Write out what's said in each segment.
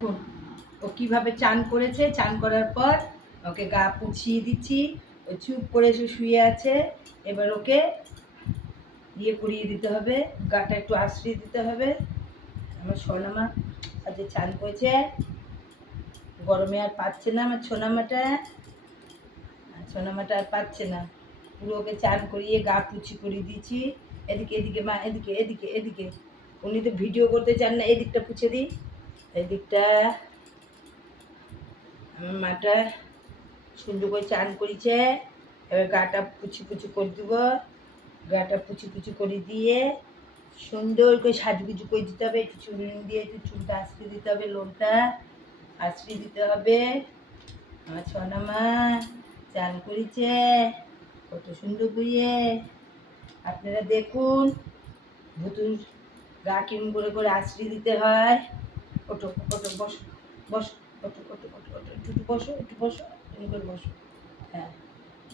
ও কিভাবে চান করেছে, চান করার পর ওকে গা পুছিয়ে দিচ্ছি। ও চুপ করে শুয়ে আছে। এবার ওকে করিয়ে দিতে হবে, গাটা একটু আশ্রিয়ে দিতে হবে। আমার সোনামা আজকে চান করেছে, গরমে আর পাচ্ছে না। আমার সোনামাটা আর পাচ্ছে না। পুরো ওকে চান করিয়ে গা পুছি করিয়ে দিয়েছি। এদিকে এদিকে মা, এদিকে এদিকে এদিকে। উনি তো ভিডিও করতে চান না, এদিকটা পুছে দিই। এদিকটা আমার মাটা সুন্দর করে চান করেছে। এবার গাটা পুছি পুছি করে দেবো। গাটা পুছি পুছি করে দিয়ে সুন্দর করে সাজুগুজু করে দিতে হবে। একটু চুল দিয়ে একটু চুলটা আশ্রিয়ে দিতে হবে, লোনটা আশ্রিয়ে দিতে হবে। আমার সোনামা চান করেছে কত সুন্দর করিয়ে। আপনারা দেখুন ভুতুর গা কেমন করে করে আশ্রিয়ে দিতে হয়। ওটো ওটো বসো বসো, ওটো ওটো ওটো ওটো একটু বসো, একটু বসো, এমনি করে বসো। হ্যাঁ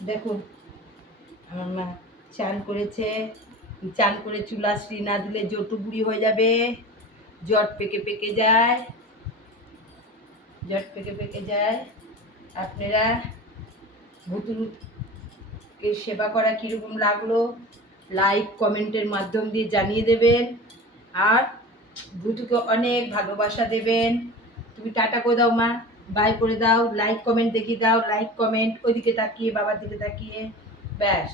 দেখুন আমার মা চান করেছে। চান করে চুল আশ্রি না দিলে জটু বুড়ি হয়ে যাবে, জট পেকে পেকে যায়, জট পেকে পেকে যায়। আপনারা ভুতুরকে সেবা করা কীরকম লাগলো লাইক কমেন্টের মাধ্যম দিয়ে জানিয়ে দেবেন। আর ভুতুকে অনেক ভালোবাসা দেবেন। তুমি টাটা করে দাও মা, বাই করে দাও, লাইক কমেন্ট দেখিয়ে দাও, লাইক কমেন্ট ওইদিকে তাকিয়ে, বাবার দিকে তাকিয়ে, ব্যাস।